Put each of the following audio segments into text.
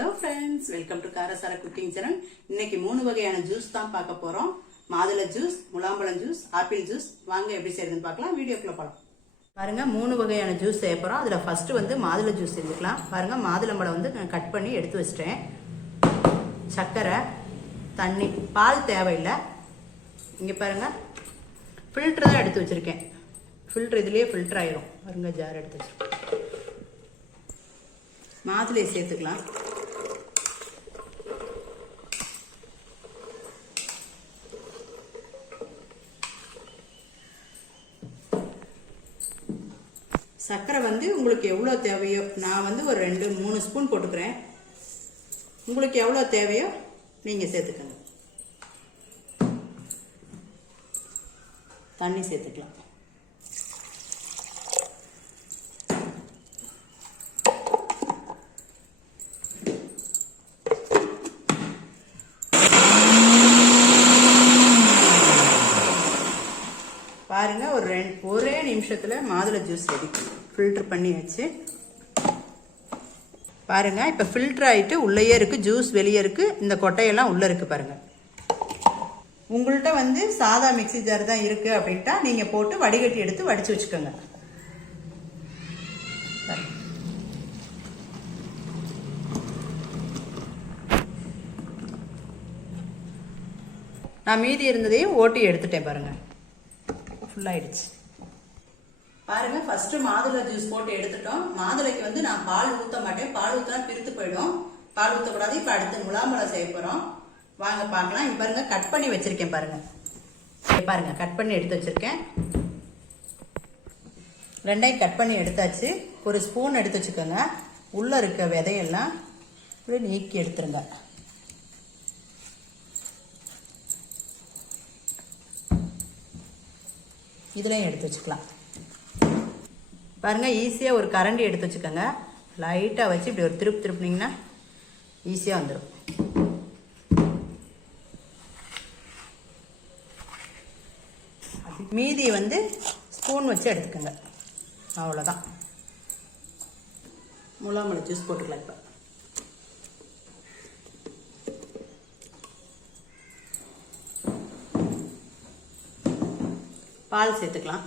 Hello friends, welcome to Karasara cooking channel. இன்னைக்கு 3 வகையான juice தான் பார்க்க போறோம். மாதுளை ஜூஸ், முலாம்பழம் ஜூஸ், ஆப்பிள் ஜூஸ். வாங்க எப்படி செய்யறதுன்னு பார்க்கலாம். வீடியோக்குள்ள போலாம். பாருங்க, 3 வகையான ஜூஸ் செய்ய போறோம். அதுல ஃபர்ஸ்ட் மாதுளை ஜூஸ் செஞ்சுக்கலாம். பாருங்க, மாதுளம்பழம் கட் பண்ணி எடுத்து வச்சிட்டேன். சர்க்கரை, தண்ணி, பால் தேவையில்லை. இங்க பாருங்க, ஃபில்டர் தான் எடுத்து வச்சிருக்கேன். ஃபில்டர் இதுலயே ஃபில்டர் ஆயிரும். பாருங்க, ஜார் எடுத்து வச்சிருக்கேன். மாதுளையை சேர்த்துக்கலாம். சர்க்கரை உங்களுக்கு எவ்வளோ தேவையோ, நான் ஒரு 2-3 ஸ்பூன் போட்டுக்கிறேன். உங்களுக்கு எவ்வளோ தேவையோ நீங்க சேர்த்துக்கங்க. தண்ணி சேர்த்துக்கலாம். பாருங்க, ஒரே நிமிஷத்துல மாதுளை ஜூஸ் ரெடி. ஃபில்டர் பண்ணி வச்சு பாருங்க. இப்ப ஃபில்டர் ஆயிட்டு உள்ளேயே இருக்கு, ஜூஸ் வெளியே இருக்கு, இந்த கொட்டையெல்லாம் உள்ள இருக்கு. பாருங்க, உங்கள்கிட்ட சாதா மிக்ஸி ஜார் தான் இருக்கு அப்படின்ட்டா நீங்க போட்டு வடிகட்டி எடுத்து வடிச்சு வச்சுக்கோங்க. நான் மீதி இருந்ததையும் ஓட்டி எடுத்துட்டேன். பாருங்க, ஃபுல்லாயிடுச்சு. பாருங்க, ஃபர்ஸ்ட் மாதுளை ஜூஸ் போட்டு எடுத்துட்டோம். மாதுளைக்கு நான் பால் ஊத்த மாட்டேன். பால் ஊத்தினா பிரித்து போயிடும். பால் ஊத்தக்கூடாது. இப்ப அடுத்து முலாம்பழம் செய்ய போறோம். வாங்க பார்க்கலாம். இப்ப பாருங்க, கட் பண்ணி வச்சிருக்கேன். பாருங்க, கட் பண்ணி எடுத்து வச்சிருக்கேன். ரெண்டையும் கட் பண்ணி எடுத்தாச்சு. ஒரு ஸ்பூன் எடுத்து வச்சுக்கோங்க. உள்ள இருக்க விதையெல்லாம் நீக்கி எடுத்துருங்க. இதுலயும் எடுத்து வச்சுக்கலாம். பாருங்க, ஈஸியா ஒரு கரண்டி எடுத்து வச்சுக்கோங்க. லைட்டா வச்சு இப்படி ஒரு திருப்பினீங்கன்னா ஈஸியா வந்துடும். மீதி ஸ்பூன் வச்சு எடுத்துக்கோங்க. அவ்வளவுதான். முலாம்பழம் ஜூஸ் போட்டுக்கலாம். இப்ப பால் சேர்த்துக்கலாம்.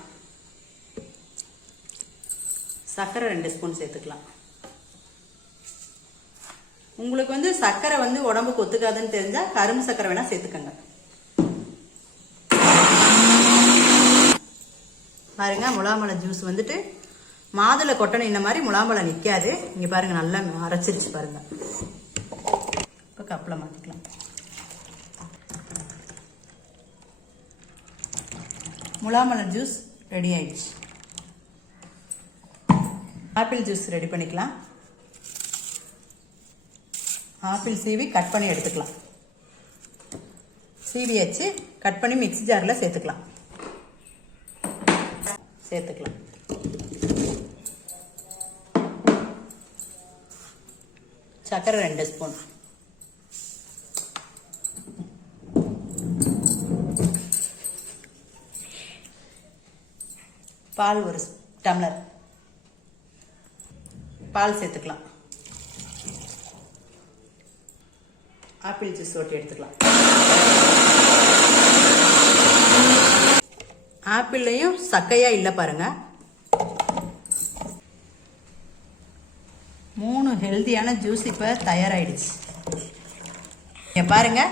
சர்க்கரை 2 ஸ்பூன் சேர்த்துக்கலாம். உங்களுக்கு சர்க்கரை உடம்புக்கு ஒத்துக்காதுன்னு தெரிஞ்சா கரும்பு சர்க்கரை வேணா சேர்த்துக்கங்க. பாருங்க, முலாம்பழம் ஜூஸ் மாதுளை கொட்டணும். இந்த மாதிரி முலாம்பழம் நிக்காது. இங்க பாருங்க, நல்லா அரைச்சிருச்சு. பாருங்க, இப்ப கப்ல மாத்திக்கலாம். முலாம்பழம் ஜூஸ் ரெடி ஆயிடுச்சு. ஆப்பிள் ஜூஸ் ரெடி பண்ணிக்கலாம். ஆப்பிள் சீவி கட் பண்ணி எடுத்துக்கலாம். சீவி வச்சு கட் பண்ணி மிக்ஸி ஜார்ல சேர்த்துக்கலாம். சர்க்கரை 2 ஸ்பூன். பால் 1 டம்ளர். பால் சேர்த்துக்கலாம். ஆப்பிள் ஜூஸ் ஓட்டி எடுத்துக்கலாம். ஆப்பிள்லையும் சக்கையா இல்ல. பாருங்க, 3 ஹெல்தியான ஜூஸ் இப்ப தயாராயிடுச்சு. இங்க பாருங்க,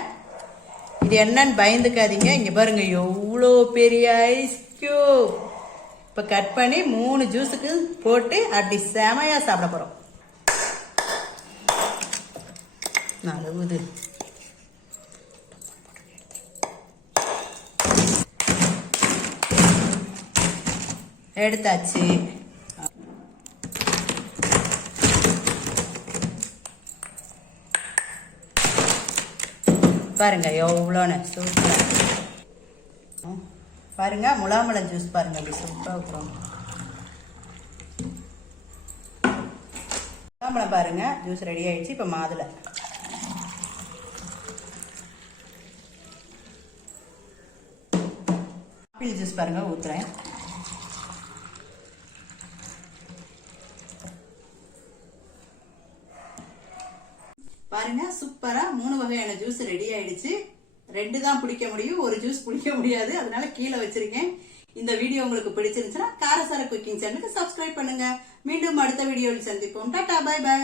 இது என்னன்னு பயந்துக்காதீங்க. இங்க பாருங்க, எவ்வளோ பெரிய ஐஸ் கியூப். இப்ப கட் பண்ணி 3 ஜூஸுக்கு போட்டு அப்படி செமையா சாப்பிட போறோம். நல்லது. எடுத்தாச்சு. பாருங்க, எவ்வளோன்னு சூப்பரா. பாருங்க, முலாம்பழம் ஜூஸ் பாருங்க, அப்படி சூப்பரா இருக்கும். முலாம்பழம் பாருங்க, ஜூஸ் ரெடி ஆயிடுச்சு. இப்ப மாதுளை. ஆப்பிள் ஜூஸ் பாருங்க, ஊத்துறேன். பாருங்க சூப்பரா 3 வகையான ஜூஸ் ரெடி ஆயிடுச்சு. 2 தான் பிடிக்க முடியும், ஒரு ஜூஸ் பிடிக்க முடியாது, அதனால கீழே வச்சிருக்கேன். இந்த வீடியோ உங்களுக்கு பிடிச்சிருந்துச்சுன்னா காரசார குக்கிங் சேனலுக்கு சப்ஸ்கிரைப் பண்ணுங்க. மீண்டும் அடுத்த வீடியோவில் சந்திப்போம். Tata, bye by.